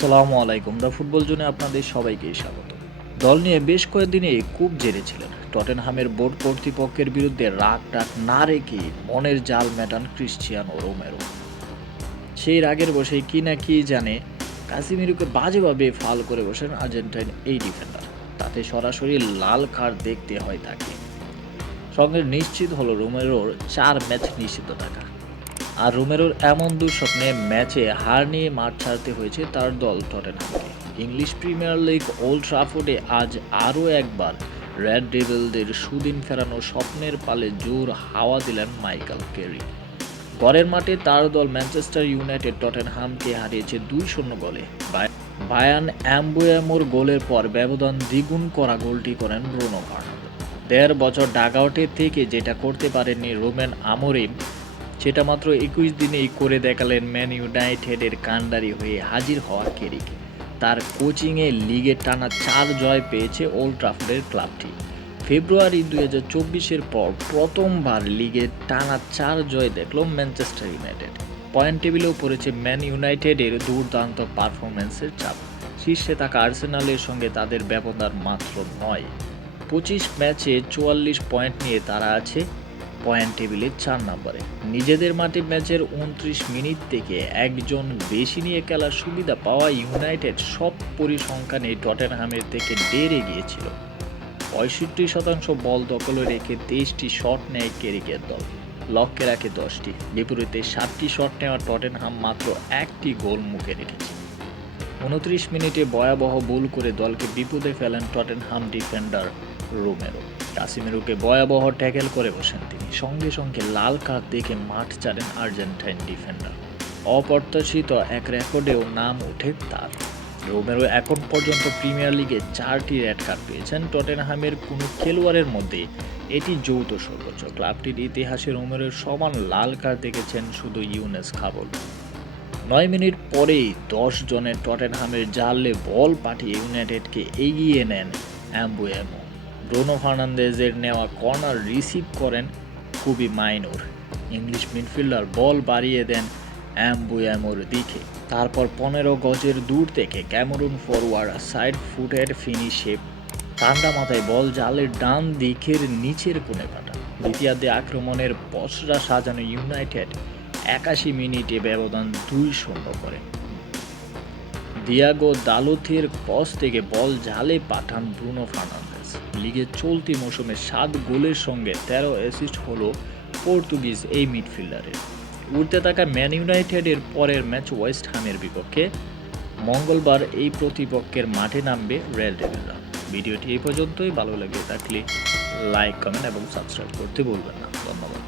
সালামু আলাইকুম। The football জোনে আপনাদের সবাইকে স্বাগত। দল নিয়ে বেশ কয়েকদিনে খুব জেরে ছিলেন। টটেনহামের বোর্ড কর্তৃপক্ষের বিরুদ্ধে রাগ টাগ না রেখে মনের জাল মেটান ক্রিশ্চিয়ানো রোমেরো। সেই রাগের বসেই কি না কি জানে কাসিমিরোকে বাজেভাবে ফাল করে বসেন আর্জেন্টাইন এই ডিফেন্ডার। তাতে সরাসরি লাল কার্ড দেখতে হয় তাকে। সঙ্গে নিশ্চিত হলো রোমেরোর ৪ ম্যাচ নিষিদ্ধ থাকা। আর রোমেরোর এমন দুঃস্বপ্নে ম্যাচে হার নিয়ে মাঠ ছাড়তে হয়েছে তার দল টটেনহামকে। ইংলিশ প্রিমিয়ার লিগ ওল্ড ট্রাফোর্ডে আজ আরও একবার রেড ডেভিলদের সুদিন ফেরানো স্বপ্নের পালে জোর হাওয়া দিলেন মাইকেল কেরি। ঘরের মাঠে তার দল ম্যানচেস্টার ইউনাইটেড টটেনহামকে হারিয়েছে ২-০ গোলে। বায়ান অ্যাম্বুয়ামোর গোলের পর ব্যবধান দ্বিগুণ করা গোলটি করেন ব্রুনো ফার্নান্দেজ। ১.৫ বছর ডাগআউটে থেকে যেটা করতে পারেননি রোমেন আমোরিম, সেটা মাত্র ২১ দিনেই করে দেখালেন ম্যান ইউনাইটেডের কাণ্ডারি হয়ে হাজির হওয়া কেরিক। তার কোচিংয়ে লিগে টানা ৪ জয় পেয়েছে ওল্ড ট্রাফোর্ডের ক্লাবটি। ফেব্রুয়ারি ২০২৪-এর পর প্রথমবার লিগে টানা ৪ জয় দেখল ম্যানচেস্টার ইউনাইটেড। পয়েন্ট টেবিলেও পড়েছে ম্যান ইউনাইটেডের দুর্দান্ত পারফরম্যান্সের চাপ। শীর্ষে থাকা আর্সেনালের সঙ্গে তাদের ব্যবধান মাত্র ৯। ২৫ ম্যাচে ৪৪ পয়েন্ট নিয়ে তারা আছে পয়েন্ট টেবিলে ৪ নম্বরে। নিজেদের মাঠে ম্যাচের ২৯ মিনিট থেকে একজন বেশি নিয়ে খেলার সুবিধা পাওয়া ইউনাইটেড সব পরিসংখ্যানে টটেনহামের থেকে দেড়ে গিয়েছিল। ৬৫% বল দখলে রেখে ২৩টি শট নেয় কেরিকের দল, লক্ষ্যে রাখে ১০টি। বিপরীতে ৭টি শট নেওয়া টটেনহাম মাত্র ১টি গোল মুখে রেখেছে। ২৯ মিনিটে ভয়াবহ গোল করে দলকে বিপদে ফেলেন টটেনহাম ডিফেন্ডার রোমেরো। কাসিমিরোকে ভয়াবহ ট্যাকেল করে বসেন তিনি। সঙ্গে সঙ্গে লাল কার্ড দেখে মাঠ ছাড়েন আর্জেন্টাইন ডিফেন্ডার। অপ্রত্যাশিত এক রেকর্ডেও নাম ওঠে তার। রোমেরো এখন পর্যন্ত প্রিমিয়ার লিগে ৪টি রেড কার্ড পেয়েছেন। টটেনহামের কোনো খেলোয়াড়ের মধ্যে এটি যৌথ সর্বোচ্চ। ক্লাবটির ইতিহাসে রোমেরোর সমান লাল কার্ড দেখেছেন শুধু ইউনেস খাবল। ৯ মিনিট পরেই ১০ জনের টটেনহামের জালে বল পাঠিয়ে ইউনাইটেডকে এগিয়ে নেন অ্যাম্বুয়ামো। ব্রুনো ফার্নান্দেজের নেওয়া কর্নার রিসিভ করেন খুবই মাইনর। ইংলিশ মিডফিল্ডার বল বাড়িয়ে দেন অ্যাম্বুয়ামোর দিকে। তারপর ১৫ গজের দূর থেকে ক্যামেরুন ফরওয়ার্ড সাইড ফুটের ফিনিশে ঠান্ডা মাথায় বল জালের ডান দিকের নিচের কোণে পাঠান। দ্বিতীয়ার্ধে আক্রমণের পসরা সাজানো ইউনাইটেড ৮১ মিনিটে ব্যবধান ২-০ করে। দিয়াগো দালোথের ক্রস থেকে বল জালে পাঠান ব্রুনো ফার্নান্দেজ। লিগের চলতি মৌসুমে ৭ গোলের সঙ্গে ১৩ অ্যাসিস্ট হলো পর্তুগিজ এই মিডফিল্ডারের। উঠতে থাকা ম্যান ইউনাইটেডের পরের ম্যাচ ওয়েস্ট হ্যামের বিপক্ষে। মঙ্গলবার এই প্রতিপক্ষের মাঠে নামবে রেড ডেভিলরা। ভিডিওটি এই পর্যন্তই। ভালো লেগে থাকলে লাইক, কমেন্ট এবং সাবস্ক্রাইব করতে ভুলবেন না। ধন্যবাদ।